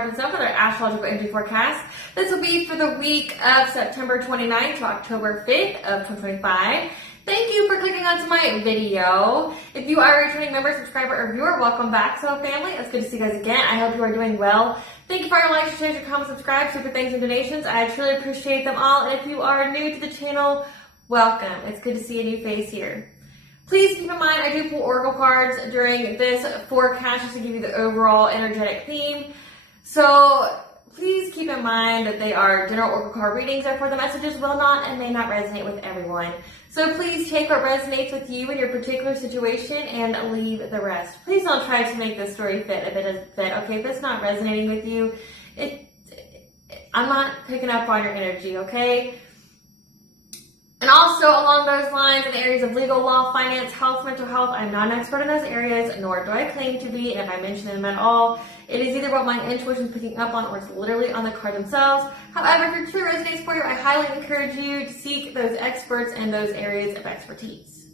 cards and stuff for their astrological energy forecast. This will be for the week of September 29th to October 5th of 2025. Thank you for clicking onto my video. If you are a returning member, subscriber, or viewer, welcome back, so family. It's good to see you guys again. I hope you are doing well. Thank you for your likes, shares, your comments, subscribe, super thanks, and donations. I truly appreciate them all. And if you are new to the channel, welcome. It's good to see a new face here. Please keep in mind, I do pull oracle cards during this forecast just to give you the overall energetic theme. So please keep in mind that they are general oracle card readings, therefore the messages will not and may not resonate with everyone. So please take what resonates with you in your particular situation and leave the rest. Please don't try to make this story fit if it doesn't fit. Okay, if it's not resonating with you, I'm not picking up on your energy, okay? And also along those lines, in the areas of legal, law, finance, health, mental health, I'm not an expert in those areas, nor do I claim to be. And if I mention them at all, it is either what my intuition is picking up on or it's literally on the card themselves. However, if it truly resonates for you, I highly encourage you to seek those experts in those areas of expertise.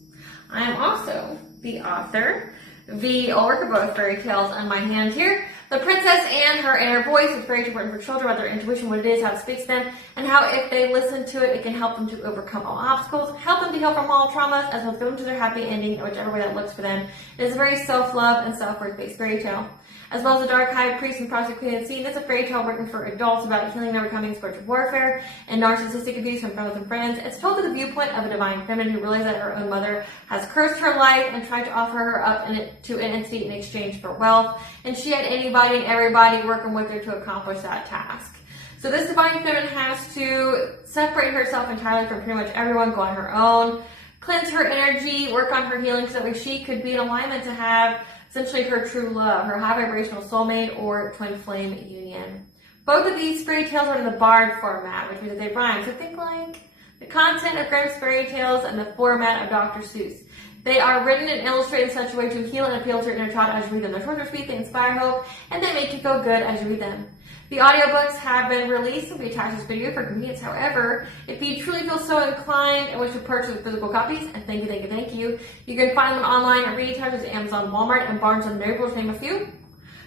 I am also the author, the oracle of both fairy tales on my hand here. The Princess and Her Inner Voice is very important for children about their intuition, what it is, how it speaks to them, and how if they listen to it, it can help them to overcome all obstacles, help them to heal from all traumas, as well as go into their happy ending, whichever way that looks for them. It is a very self-love and self-worth based fairy tale. As well as the Dark High Priest and Prostitute Queen of the Sea, it's a fairy tale written for adults about healing and overcoming spiritual warfare and narcissistic abuse from friends and friends. It's told through the viewpoint of a divine feminine who realized that her own mother has cursed her life and tried to offer her up to an entity in exchange for wealth. And she had anybody and everybody working with her to accomplish that task. So this divine feminine has to separate herself entirely from pretty much everyone, go on her own, cleanse her energy, work on her healing so that way she could be in alignment to have essentially her true love, her high vibrational soulmate or twin flame union. Both of these fairy tales are in the bard format, which means that they rhyme. So think like the content of Grimm's fairy tales and the format of Dr. Seuss. They are written and illustrated in such a way to heal and appeal to your inner child as you read them. They're short or sweet, they inspire hope, and they make you feel good as you read them. The audiobooks have been released and we attach this video for convenience. However, if you truly feel so inclined and wish to purchase the physical copies, and thank you, you can find them online at retailers, Amazon, Walmart, and Barnes & Noble, to name a few.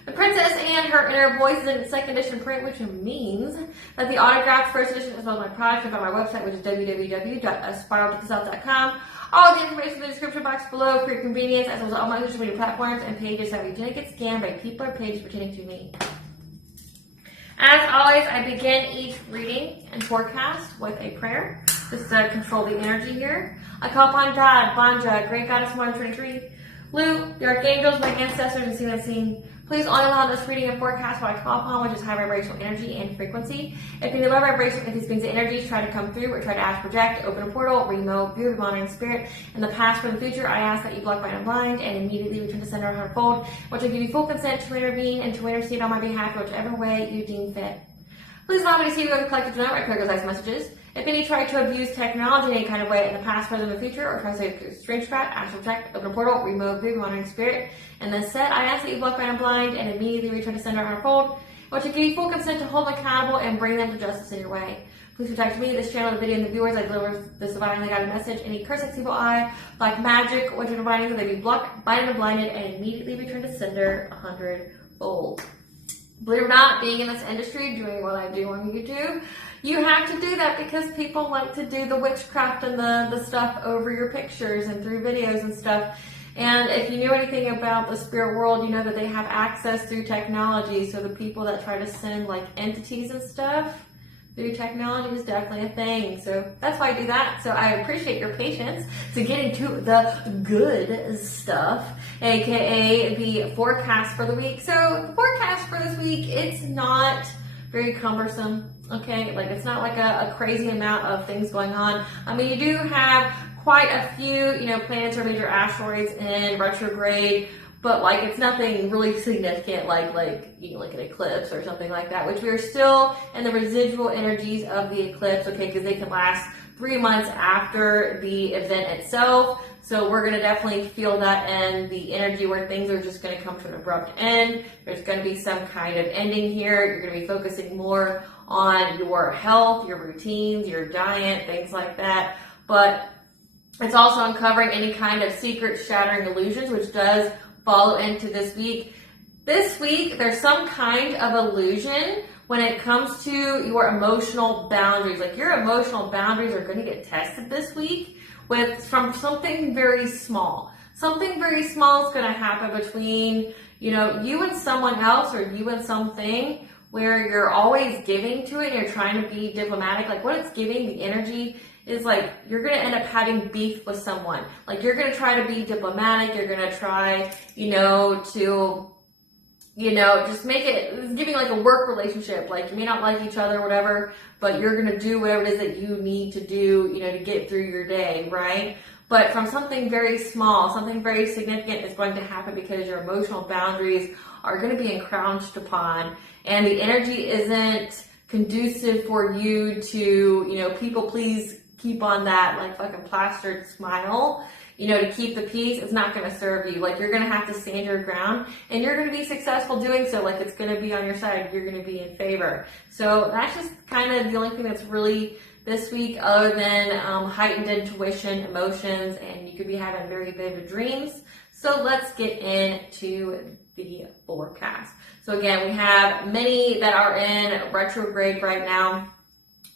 The Princess and Her Inner Voice is in its second edition print, which means that the autographed first edition as well as my product is on my website, which is www.astrologyforecast.com. All the information in the description box below for your convenience, as well as all my social media platforms and pages that we didn't get scammed by people or pages pertaining to me. As always, I begin each reading and forecast with a prayer, just to control the energy here. I call upon God, Banja, Great Goddess 123, Lu, the Archangels, my ancestors, and seen and unseen. Please only allow this reading and forecast what I call upon, which is high vibrational energy and frequency. If in the low vibration, if these beings of energies try to come through or try to ask, project, open a portal, remote, view, monitoring spirit, in the past or the future, I ask that you block, bind, and blind, and immediately return to sender a hundredfold, which will give you full consent to intervene and to intercede on my behalf, whichever way you deem fit. Please allow me to see you in the collective tonight where I clear those messages. If any try to abuse technology in any kind of way in the past, present, or future, or try to strange trap, astral check, open a portal, remove, view, monitoring spirit, and then set, I ask that you block, bind, and blind, and immediately return to sender a hundredfold, which will give you full consent to hold them accountable and bring them to justice in your way. Please protect me, this channel, the video, and the viewers. I deliver this divinely guided message. Any curse, evil eye, black magic, what you're divining, they be blocked, binded, and blinded, and immediately return to sender a hundredfold. Believe it or not, being in this industry, doing what I do on YouTube, you have to do that because people like to do the witchcraft and the stuff over your pictures and through videos and stuff. And if you knew anything about the spirit world, you know that they have access through technology. So the people that try to send like entities and stuff through technology is definitely a thing. So that's why I do that. So I appreciate your patience to getting to the good stuff, aka the forecast for the week. So the forecast for this week, it's not very cumbersome, okay? Like it's not like a crazy amount of things going on. I mean, you do have quite a few, planetary major asteroids in retrograde, but like it's nothing really significant like an eclipse or something like that, which we are still in the residual energies of the eclipse, okay, because they can last 3 months after the event itself. So we're going to definitely feel that in the energy where things are just going to come to an abrupt end. There's going to be some kind of ending here. You're going to be focusing more on your health, your routines, your diet, things like that. But it's also uncovering any kind of secret shattering illusions, which does follow into this week. This week, there's some kind of illusion when it comes to your emotional boundaries. Like your emotional boundaries are going to get tested this week from something very small. Something very small is going to happen between, you and someone else, or you and something, where you're always giving to it and you're trying to be diplomatic. Like what it's giving, the energy is like you're going to end up having beef with someone. Like you're going to try to be diplomatic. You're going to try, just make it, giving like a work relationship. Like you may not like each other or whatever, but you're going to do whatever it is that you need to do, to get through your day, right? But from something very small, something very significant is going to happen because your emotional boundaries are going to be encroached upon, and the energy isn't conducive for you to, people please, keep on that like fucking plastered smile, to keep the peace. It's not going to serve you. Like you're going to have to stand your ground, and you're going to be successful doing so. Like it's going to be on your side. You're going to be in favor. So that's just kind of the only thing that's really this week, other than heightened intuition, emotions, and you could be having very vivid dreams. So let's get into the forecast. So again, we have many that are in retrograde right now.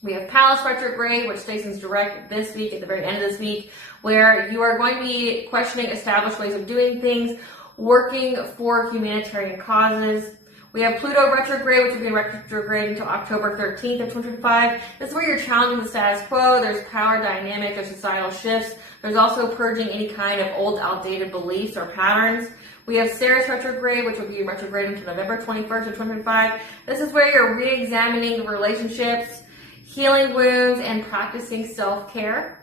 We have Pallas retrograde, which stations direct this week, at the very end of this week, where you are going to be questioning established ways of doing things, working for humanitarian causes. We have Pluto retrograde, which will be retrograde until October 13th of 2025. This is where you're challenging the status quo. There's power dynamic, there's societal shifts. There's also purging any kind of old, outdated beliefs or patterns. We have Ceres retrograde, which will be retrograde until November 21st of 2025. This is where you're re-examining relationships, healing wounds, and practicing self-care.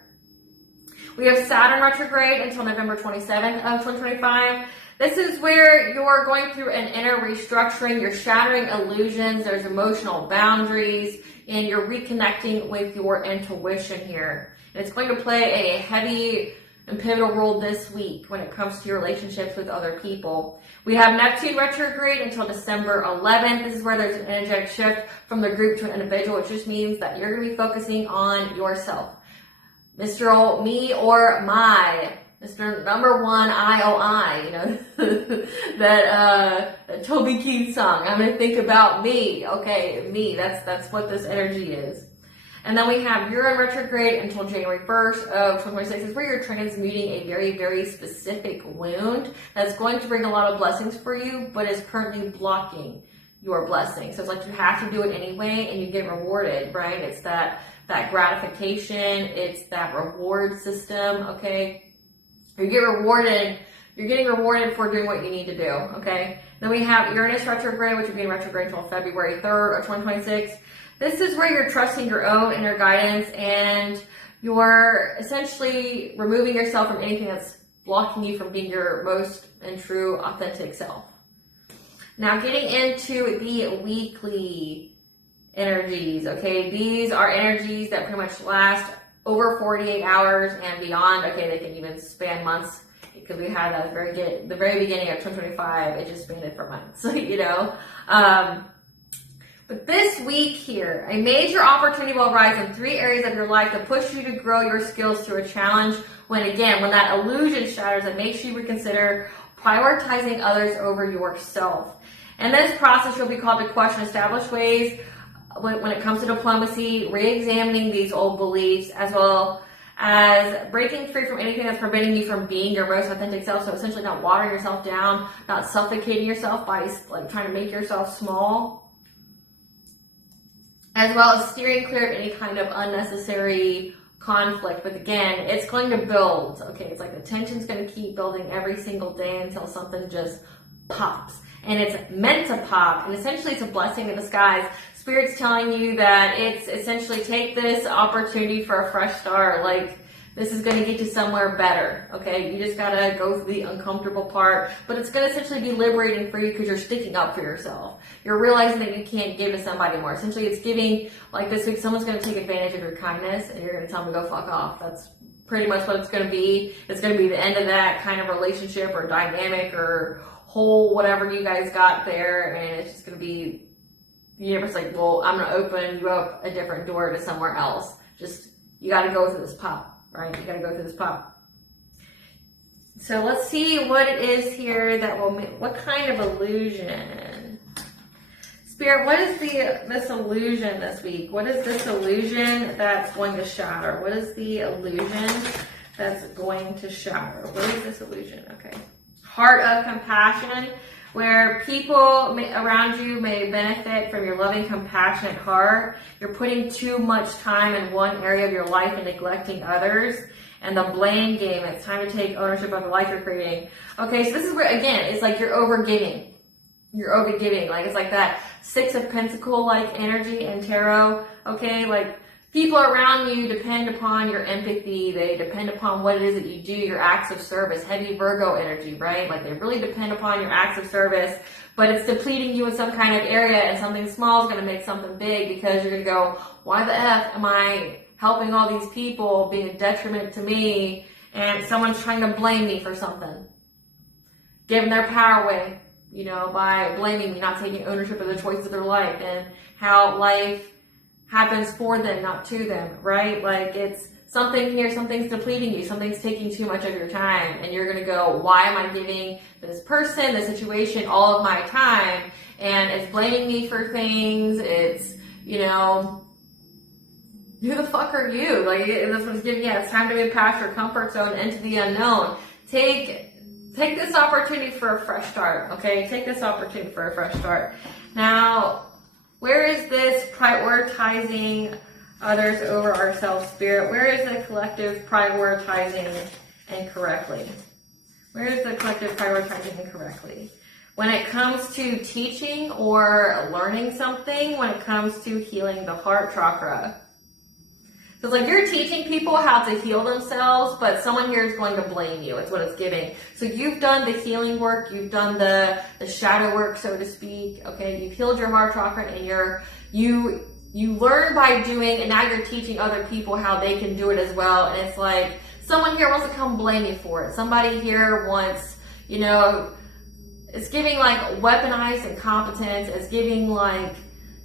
We have Saturn retrograde until November 27th of 2025. This is where you're going through an inner restructuring, you're shattering illusions, there's emotional boundaries, and you're reconnecting with your intuition here. And it's going to play a heavy and pivotal role this week when it comes to your relationships with other people. We have Neptune retrograde until December 11th. This is where there's an energetic shift from the group to an individual, which just means that you're going to be focusing on yourself. Mr. Me or my. Mr. Number One IOI, that Toby Keith song. I'm going to think about me. Okay, me. That's what this energy is. And then we have Uranus retrograde until January 1st of 2026. This is where you're transmuting a very, very specific wound that's going to bring a lot of blessings for you, but is currently blocking your blessing. So it's like you have to do it anyway, and you get rewarded, right? It's that gratification. It's that reward system, okay? You're getting rewarded for doing what you need to do, okay? Then we have Uranus retrograde, which will be in retrograde until February 3rd of 2026. This is where you're trusting your own inner guidance, and you're essentially removing yourself from anything that's blocking you from being your most and true authentic self. Now getting into the weekly energies, okay? These are energies that pretty much last over 48 hours and beyond. Okay, they can even span months, because we had that the very beginning of 2025, it just spanned for months, But this week here, a major opportunity will arise in 3 areas of your life to push you to grow your skills through a challenge. When that illusion shatters, it makes you reconsider prioritizing others over yourself. And this process will be called to question established ways when it comes to diplomacy, re-examining these old beliefs, as well as breaking free from anything that's preventing you from being your most authentic self. So essentially not watering yourself down, not suffocating yourself by like trying to make yourself small, as well as steering clear of any kind of unnecessary conflict. But again, it's going to build, okay? It's like the tension's going to keep building every single day until something just pops. And it's meant to pop, and essentially it's a blessing in disguise. Spirit's telling you that it's essentially take this opportunity for a fresh start. Like, this is going to get you somewhere better, okay? You just got to go through the uncomfortable part, but it's going to essentially be liberating for you because you're sticking up for yourself. You're realizing that you can't give to somebody more. Essentially, it's giving, like this week, someone's going to take advantage of your kindness, and you're going to tell them to go fuck off. That's pretty much what it's going to be. It's going to be the end of that kind of relationship or dynamic or whole whatever you guys got there, and it's just going to be, the universe like, well, I'm going to open you up a different door to somewhere else. Just, you got to go through this pop, right? You got to go through this pop. So let's see what it is here that will make, what kind of illusion? Spirit, what is this illusion this week? What is this illusion that's going to shatter? What is the illusion that's going to shatter? What is this illusion? Okay. Heart of compassion, where people around you may benefit from your loving, compassionate heart. You're putting too much time in one area of your life and neglecting others. And the blame game, it's time to take ownership of the life you're creating. Okay, so this is where, again, it's like you're overgiving. You're overgiving. Like, it's like that Six of Pentacle-like energy in tarot. Okay, like, people around you depend upon your empathy. They depend upon what it is that you do, your acts of service. Heavy Virgo energy, right? Like, they really depend upon your acts of service. But it's depleting you in some kind of area, and something small is going to make something big, because you're going to go, why the F am I helping all these people, being a detriment to me, and someone's trying to blame me for something. Giving their power away, you know, by blaming me, not taking ownership of the choices of their life, and how life happens for them, not to them, right? Like, it's something here, something's depleting you, something's taking too much of your time, and you're gonna go, why am I giving this person, this situation, all of my time? And it's blaming me for things, it's, you know, who the fuck are you? Like, this one's giving, yeah, it's time to move past your comfort zone into the unknown. Take this opportunity for a fresh start, okay? Take this opportunity for a fresh start. Now, where is this prioritizing others over ourselves, Spirit? Where is the collective prioritizing incorrectly? Where is the collective prioritizing incorrectly? When it comes to teaching or learning something, when it comes to healing the heart chakra. So it's like you're teaching people how to heal themselves, but someone here is going to blame you. It's what it's giving. So you've done the healing work, you've done the shadow work, so to speak. Okay, you've healed your heart chakra, and you learn by doing, and now you're teaching other people how they can do it as well. And it's like someone here wants to come blame you for it. Somebody here wants, you know, it's giving like weaponized incompetence. It's giving like,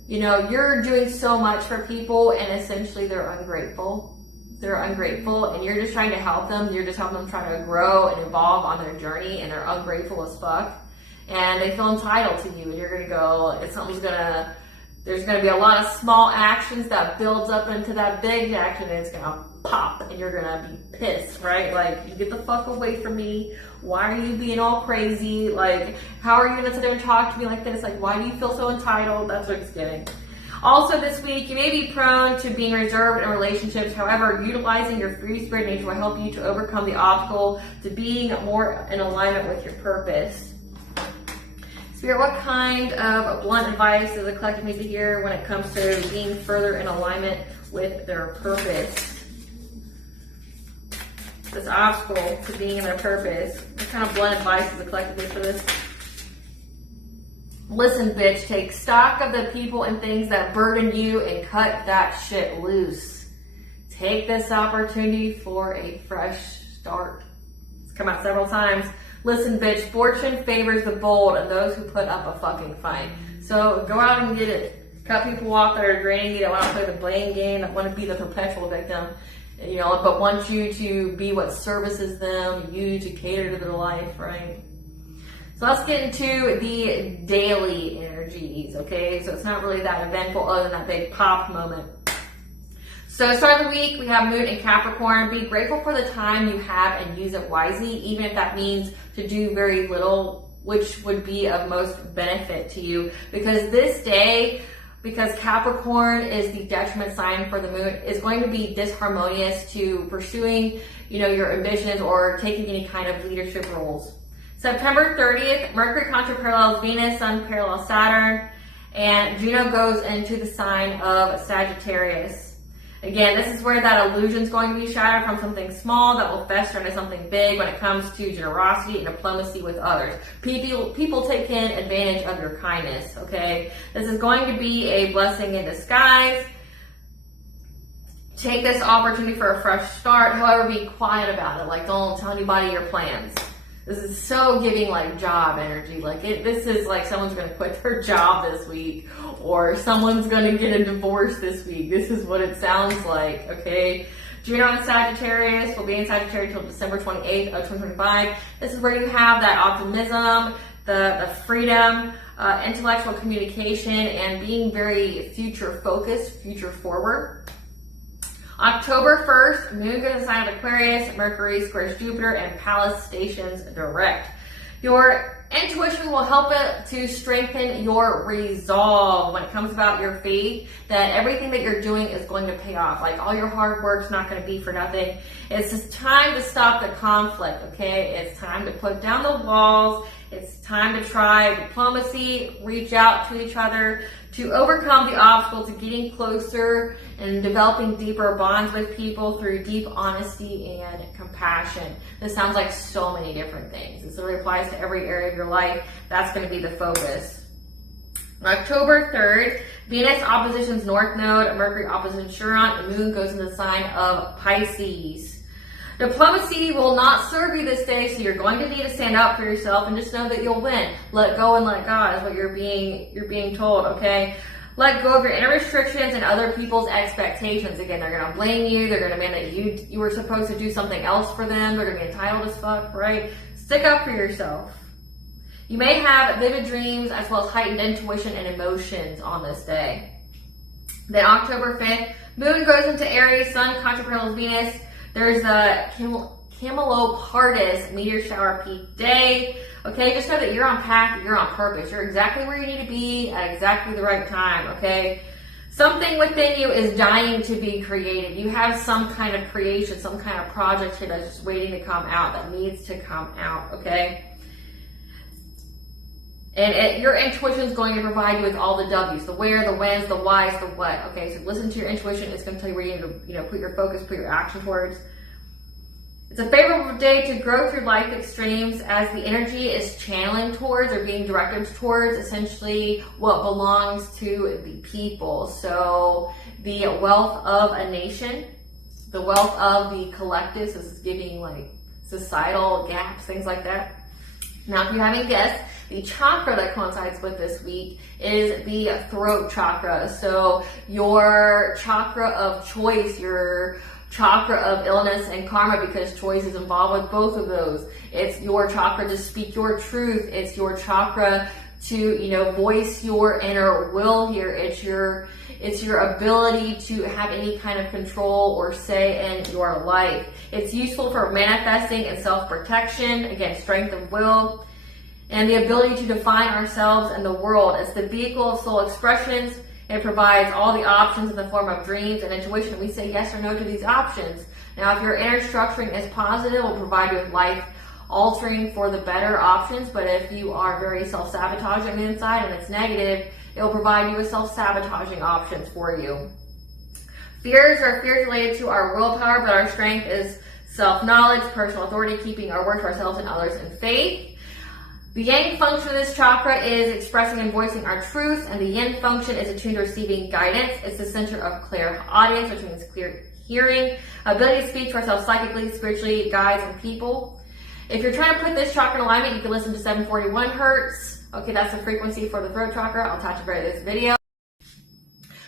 you know, you're doing so much for people, and essentially they're ungrateful. They're ungrateful, and you're just trying to help them. You're just helping them try to grow and evolve on their journey, and they're ungrateful as fuck. And they feel entitled to you, and you're gonna go, there's gonna be a lot of small actions that builds up into that big action, and it's gonna pop, and you're gonna be pissed, right? Like, you get the fuck away from me. Why are you being all crazy? Like, how are you gonna sit there and talk to me like this? Like, why do you feel so entitled? That's what it's getting. Also this week, you may be prone to being reserved in relationships. However, utilizing your free spirit nature will help you to overcome the obstacle to being more in alignment with your purpose. Spirit, what kind of blunt advice does the collective need to hear when it comes to being further in alignment with their purpose? This obstacle to being in their purpose. What kind of blunt advice does the collective need for this? Listen, bitch, take stock of the people and things that burden you and cut that shit loose. Take this opportunity for a fresh start. It's come out several times. Listen, bitch, fortune favors the bold and those who put up a fucking fight. So go out and get it. Cut people off that are draining you, that want to play the blame game, that want to be the perpetual victim, you know, but want you to be what services them, you to cater to their life, right? So let's get into the daily energies, okay? So it's not really that eventful other than that big pop moment. So start of the week, we have Moon in Capricorn. Be grateful for the time you have and use it wisely, even if that means to do very little, which would be of most benefit to you. Because this day, because Capricorn is the detriment sign for the Moon, is going to be disharmonious to pursuing, you know, your ambitions or taking any kind of leadership roles. September 30th, Mercury contra parallels Venus, Sun parallels Saturn, and Juno goes into the sign of Sagittarius. Again, this is where that illusion is going to be shattered from something small that will fester into something big when it comes to generosity and diplomacy with others. People taking advantage of your kindness, okay? This is going to be a blessing in disguise. Take this opportunity for a fresh start. However, be quiet about it. Like, don't tell anybody your plans. This is so giving like job energy. Like this is like someone's going to quit their job this week, or someone's going to get a divorce this week. This is what it sounds like, okay? Juno in Sagittarius will be in Sagittarius until December 28th of 2025. This is where you have that optimism, the freedom, intellectual communication, and being very future focused, future forward. October 1st, Moon goes in the sign of Aquarius, Mercury squares Jupiter, and Pallas stations direct. Your intuition will help it to strengthen your resolve when it comes about your faith that everything that you're doing is going to pay off. Like all your hard work's not going to be for nothing. It's just time to stop the conflict, okay? It's time to put down the walls. It's time to try diplomacy, reach out to each other, to overcome the obstacle to getting closer and developing deeper bonds with people through deep honesty and compassion. This sounds like so many different things. This really applies to every area of your life. That's going to be the focus. October 3rd, Venus oppositions North Node, Mercury opposition Chiron, and Moon goes in the sign of Pisces. Diplomacy will not serve you this day, so you're going to need to stand up for yourself and just know that you'll win. Let go and let God is what you're being told, okay? Let go of your inner restrictions and other people's expectations. Again, they're going to blame you. They're going to demand that you were supposed to do something else for them. They're going to be entitled as fuck, right? Stick up for yourself. You may have vivid dreams as well as heightened intuition and emotions on this day. Then October 5th, Moon goes into Aries, Sun contemplates Venus. There's a camelopardus meteor shower peak day. Okay, just know that you're on path, you're on purpose. You're exactly where you need to be at exactly the right time, okay? Something within you is dying to be created. You have some kind of creation, some kind of project here that's just waiting to come out, that needs to come out, okay? And your intuition is going to provide you with all the W's, the where, the whens, the whys, the what. Okay, so listen to your intuition. It's going to tell you where you need to, put your focus, put your action towards. It's a favorable day to grow through life extremes as the energy is channeling towards or being directed towards essentially what belongs to the people. So the wealth of a nation, the wealth of the collective. So this is giving like societal gaps, things like that. Now, if you haven't guessed, the chakra that coincides with this week is the throat chakra. So your chakra of choice, your chakra of illness and karma, because choice is involved with both of those. It's your chakra to speak your truth. It's your chakra to, voice your inner will here. It's your ability to have any kind of control or say in your life. It's useful for manifesting and self-protection, again, strength of will, and the ability to define ourselves and the world. It's the vehicle of soul expressions. It provides all the options in the form of dreams and intuition. We say yes or no to these options. Now, if your inner structuring is positive, it will provide you with life altering for the better options. But if you are very self-sabotaging on the inside and it's negative, it will provide you with self-sabotaging options for you. Fears are fears related to our willpower, but our strength is self-knowledge, personal authority, keeping our word to ourselves and others in faith. The yang function of this chakra is expressing and voicing our truth, and the yin function is attuned to receiving guidance. It's the center of clairaudience, which means clear hearing, ability to speak to ourselves psychically, spiritually, guides, and people. If you're trying to put this chakra in alignment, you can listen to 741 hertz. Okay, that's the frequency for the throat chakra. I'll attach a very this video.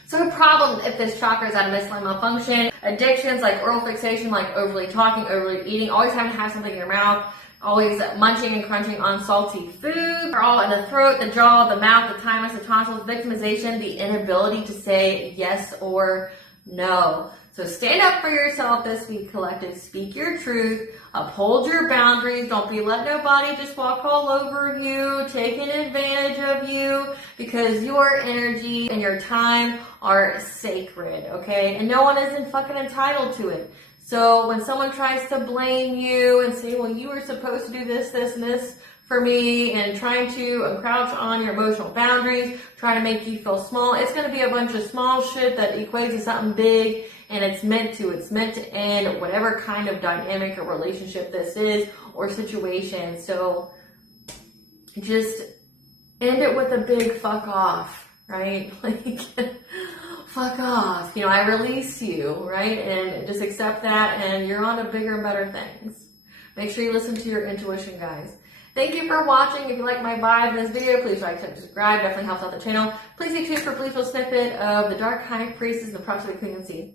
So a problem if this chakra is at a misaligned malfunction, addictions like oral fixation, like overly talking, overly eating, always having to have something in your mouth, always munching and crunching on salty food, are all in the throat, the jaw, the mouth, the thymus, the tonsils, victimization, the inability to say yes or no. So stand up for yourself this week, collective. Speak your truth. Uphold your boundaries. Don't be let nobody just walk all over you, taking advantage of you, because your energy and your time are sacred, okay? And no one isn't fucking entitled to it. So when someone tries to blame you and say, well, you were supposed to do this, this, and this for me, and trying to encroach on your emotional boundaries, trying to make you feel small, it's going to be a bunch of small shit that equates to something big, and it's meant to end whatever kind of dynamic or relationship this is or situation. So just end it with a big fuck off, right? Like, fuck off. I release you, right? And just accept that, and you're on to bigger and better things. Make sure you listen to your intuition, guys. Thank you for watching. If you like my vibe in this video, please like, subscribe. Definitely helps out the channel. Please stay tuned for a brief little snippet of the Dark High Priestess and the Proximate Queen and Seed.